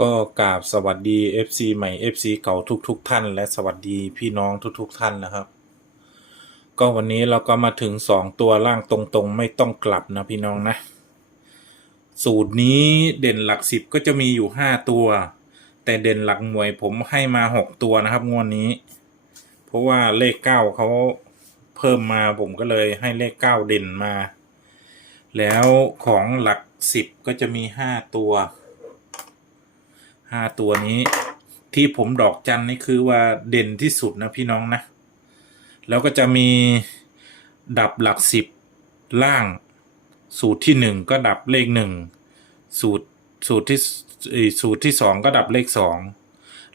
ก็กราบสวัสดี FC ใหม่ FC เก่าทุกๆทท่าน และสวัสดีพี่น้องทุกๆทท่านนะครับ ก็วันนี้เราก็มาถึง 2 ตัวล่างตรงๆ ไม่ต้องกลับนะพี่น้องนะ สูตรนี้เด่นหลักสิบก็จะมีอยู่ 5 ตัว แต่เด่นหลักหน่วยผมให้มา 6 ตัวนะครับงวดนี้ เพราะว่าเลข 9เขาเพิ่มมาผมก็เลยให้เลข 9 เด่นมา แล้วของหลัก 10 ก็จะมี 5 ตัว ห้าตัวนี้ ที่ผมดอกจันนี่คือว่าเด่นที่สุดนะพี่น้องนะ แล้วก็จะมีดับหลักสิบล่าง สูตรที่หนึ่งก็ดับเลขหนึ่งสูตรสูตรที่สูตรที่สองก็ดับเลขสอง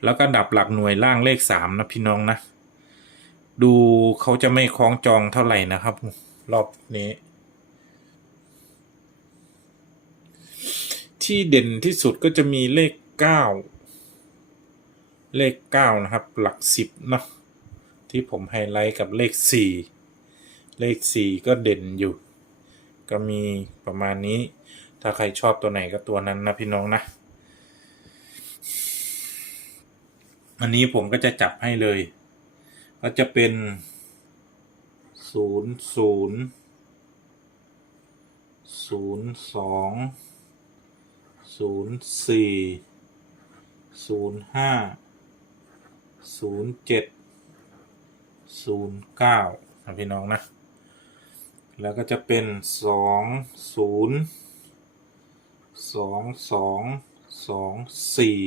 แล้วก็ดับหลักหน่วยล่างเลขสามนะพี่น้องนะ ดูเขาจะไม่คล้องจองเท่าไหร่นะครับ รอบนี้ ที่เด่นที่สุดก็จะมีเลข เก้าเลขเก้านะครับ หลักสิบเนาะที่ผมไฮไลท์กับเลขสี่เลขสี่ก็เด่นอยู่ ก็มีประมาณนี้ ถ้าใครชอบตัวไหนก็ตัวนั้นนะพี่น้องนะ อันนี้ผมก็จะจับให้เลย ก็จะเป็นศูนย์ศูนย์ศูนย์สองศูนย์สี่ ศูนย์ห้าศูนย์เจ็ดศูนย์เก้านะพี่น้องนะ แล้วก็จะเป็นสองศูนย์สองสองสองสี่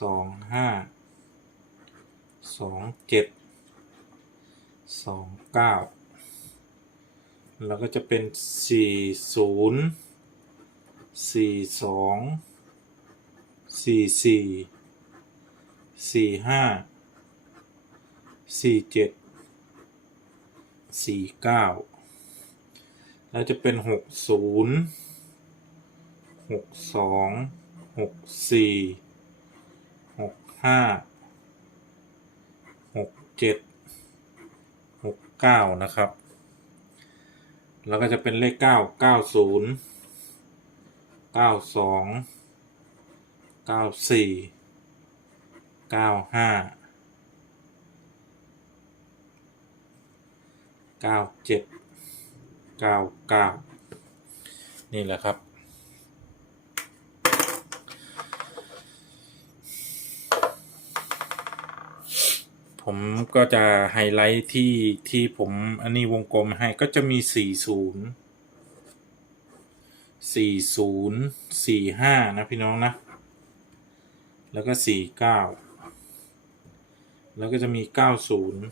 สองห้าสองเจ็ดสองเก้าแล้วก็จะเป็นสี่ศูนย์สี่สอง สี่สี่สี่ห้าสี่เจ็ดสี่เก้าแล้วจะเป็นหกศูนย์หกสองหกสี่หกห้าหกเจ็ดหกเก้านะครับ แล้วก็จะเป็นเลขเก้าเก้าศูนย์เก้าสอง เก้าสี่เก้าห้าเก้าเจ็ดเก้าเก้านี่แหละครับ ผมก็จะไฮไลท์ที่ที่ผมอันนี้วงกลมให้ก็จะมีสี่ศูนย์สี่ศูนย์สี่ห้านะพี่น้องนะ แล้วก็สี่เก้าแล้วก็จะมีเก้าศูนย์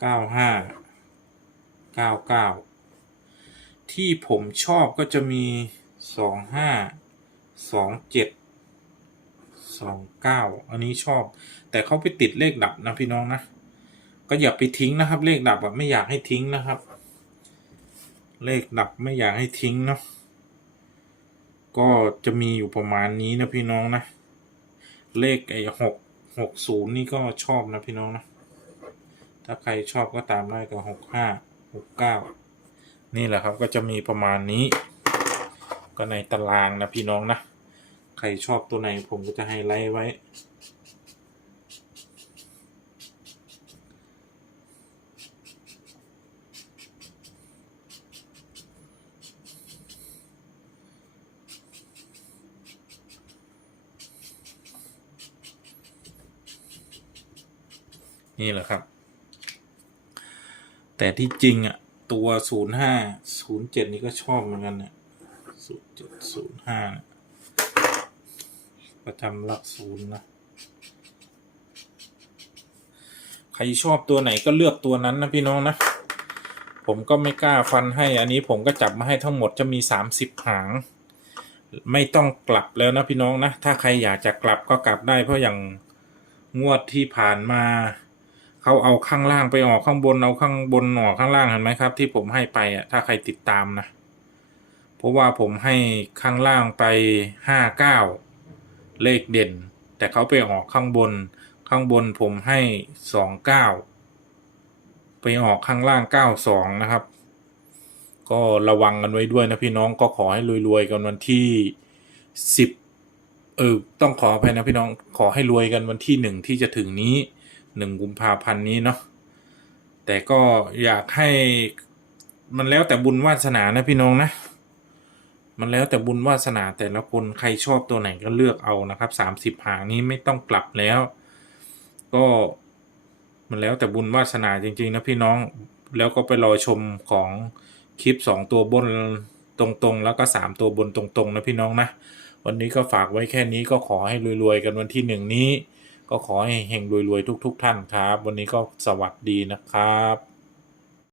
เก้าห้าเก้าเก้าที่ผมชอบก็จะมีสองห้าสองเจ็ดสองเก้าอันนี้ชอบ แต่เขาไปติดเลขดับนะพี่น้องนะ ก็อย่าไปทิ้งนะครับ เลขดับแบบไม่อยากให้ทิ้งนะครับ เลขดับไม่อยากให้ทิ้งเนาะ ก็จะมีอยู่ประมาณนี้นะพี่น้องนะ เลขไอ้หกหกศูนย์นี่ก็ชอบนะพี่น้องนะ ถ้าใครชอบก็ตามได้กับหกห้าหกเก้านี่แหละครับก็จะมีประมาณนี้ ก็ในตารางนะพี่น้องนะ ใครชอบตัวไหนผมก็จะไฮไลท์ไว้ นี่แหละครับ แต่ที่จริงอะ ตัวศูนย์ห้าศูนย์เจ็ดนี่ก็ชอบเหมือนกันเนี่ยศูนย์เจ็ดศูนย์ห้าเนี่ยประจำหลักศูนย์นะ ใครชอบตัวไหนก็เลือกตัวนั้นนะพี่น้องนะผมก็ไม่กล้าฟันให้ อันนี้ผมก็จับมาให้ทั้งหมดจะมีสามสิบหาง ไม่ต้องกลับแล้วนะพี่น้องนะ ถ้าใครอยากจะกลับก็กลับได้เพราะอย่างงวดที่ผ่านมา เขาเอาข้างล่างไปออกข้างบนเอาข้างบนออกข้างล่างเห็นไหมครับ ที่ผมให้ไปอะถ้าใครติดตามนะเพราะว่าผมให้ข้างล่างไปห้าเก้าเลขเด่น แต่เขาไปออกข้างบน ข้างบนผมให้สองเก้าไปออกข้างล่างเก้าสองนะครับ ก็ระวังกันไว้ด้วยนะพี่น้องก็ขอให้รวยๆกันวันที่สิบเออต้องขออภัยนะพี่น้องขอให้รวยกันวันที่หนึ่งที่จะถึงนี้ หนึ่งกุมภาพันธ์นี้เนาะแต่ก็อยากให้มันแล้วแต่บุญวาสนานะพี่น้องนะ มันแล้วแต่บุญวาสนาแต่ละคนใครชอบตัวไหนก็เลือกเอานะครับสามสิบหางนี้ไม่ต้องกลับแล้ว ก็มันแล้วแต่บุญวาสนาจริง ๆ นะพี่น้องแล้วก็ไปรอชมของคลิปสองตัวบนตรงๆ แล้วก็สามตัวบนตรงๆ นะพี่น้องนะ วันนี้ก็ฝากไว้แค่นี้ก็ขอให้รวยๆ กันวันที่หนึ่งนี้ ก็ขอให้เฮงรวยๆทุก ๆ ท่านครับ วันนี้ก็สวัสดีนะครับ